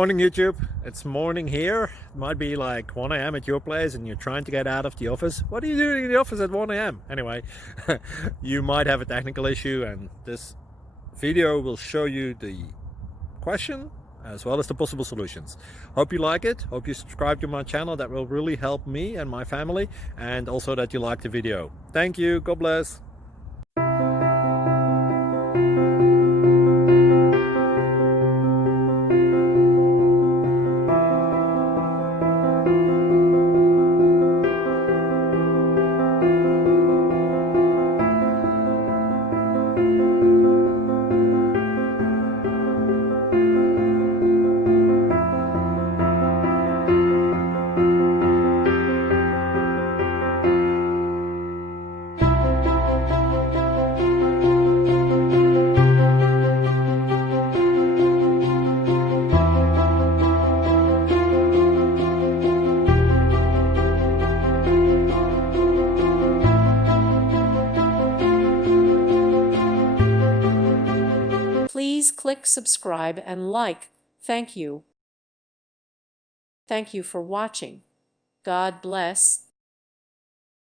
Morning YouTube, it's morning here. It might be like 1 a.m. at your place and you're trying to get out of the office. What are you doing in the office at 1 a.m.? Anyway, you might have a technical issue and this video will show you the question as well as the possible solutions. Hope you like it, hope you subscribe to my channel. That will really help me and my family, and also that you like the video. Thank you, God bless. Please click subscribe and like. Thank you. Thank you for watching. God bless.